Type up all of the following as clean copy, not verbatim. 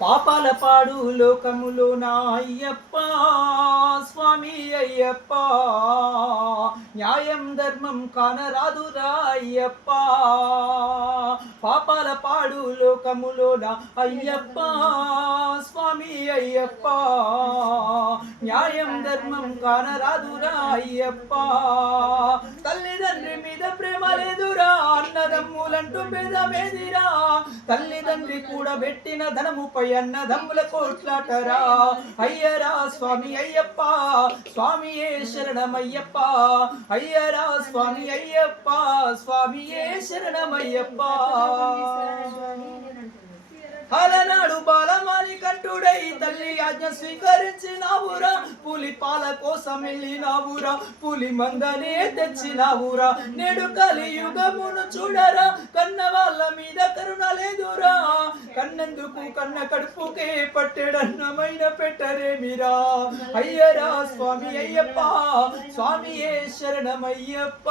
పాపాల పాడు లోకములో నా అయ్యప్ప స్వామి అయ్యప్ప న్యాయం ధర్మం కానరాదురా అయ్యప్ప పాపాల పాడు లోకములో నా అయ్యప్ప స్వామి అయ్యప్ప న్యాయం ధర్మం కానరాదురా అయ్యప్ప తల్లిదండ్రి మీద ప్రేమ లేదురా అన్నదమ్ములంటూ భేదమేదిరా తల్లిదండ్రి కూడా పెట్టిన ధనముపై అన్నదమ్ముల కోట్లాటరా అయ్యరా స్వామి అయ్యప్ప స్వామియే శరణమయ్యప్ప అయ్యరా స్వామి అయ్యప్ప స్వామియే శరణమయ్యప్ప అలనాడు బాలమాని కంటుడై తల్లి ఆజ్ఞ స్వీకరించినావురా పులి పాల కోసం వెళ్ళినావురా పులి మందనే తెచ్చినావురా నేడు కలియుగమును చూడరా కన్న వాళ్ళ మీద కరుణ లేదురా కన్నెందుకు కన్న కడుపుకే పట్టెడన్నమైన పెట్టరేమిరా అయ్యరా స్వామి అయ్యప్ప స్వామియే శరణమయ్యప్ప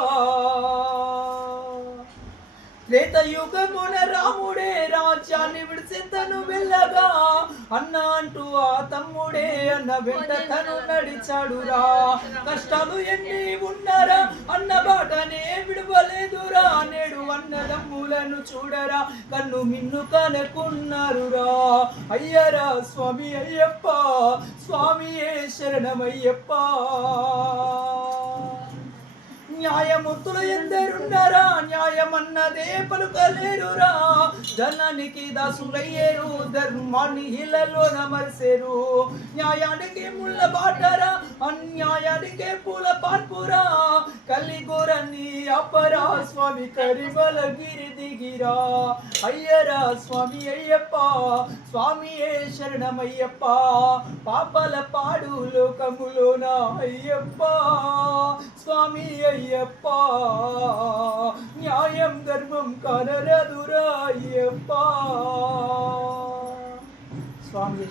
త్రేతయుగమున రాముడే రాజ్యాన్ని విడిసి తను వెళ్ళగా అన్న అంటూ ఆ తమ్ముడే అన్న వెంట తను నడిచాడురా కష్టాలు ఎన్ని ఉన్నారా అన్న బాటనే విడవలేదురా నేడు అన్నదమ్ములను చూడరా కన్ను మిన్ను కనుకున్నారురా అయ్యరా స్వామి అయ్యప్ప స్వామియే శరణమయ్యప్ప న్యాయమూర్తులు ఎందరున్నారా న్యాయమన్నదే పలుకలేరురా ధనానికి దాసులయ్యేరు ధర్మాన్ని ఇళ్లలోన మరిసేరు న్యాయానికి ముళ్ళ బాటరా అన్యాయానికే పూల పాన్పురా కలిగోరని అపరా స్వామి కరిమల గిరి దిగిరా అయ్యరా స్వామి అయ్యప్ప స్వామియే శరణమయ్యప్ప పాపల పాడు లోకములోన అయ్యప్ప స్వామి అయ్యప్ప న్యాయం ధర్మం కనరదురా అయ్యప్ప స్వామి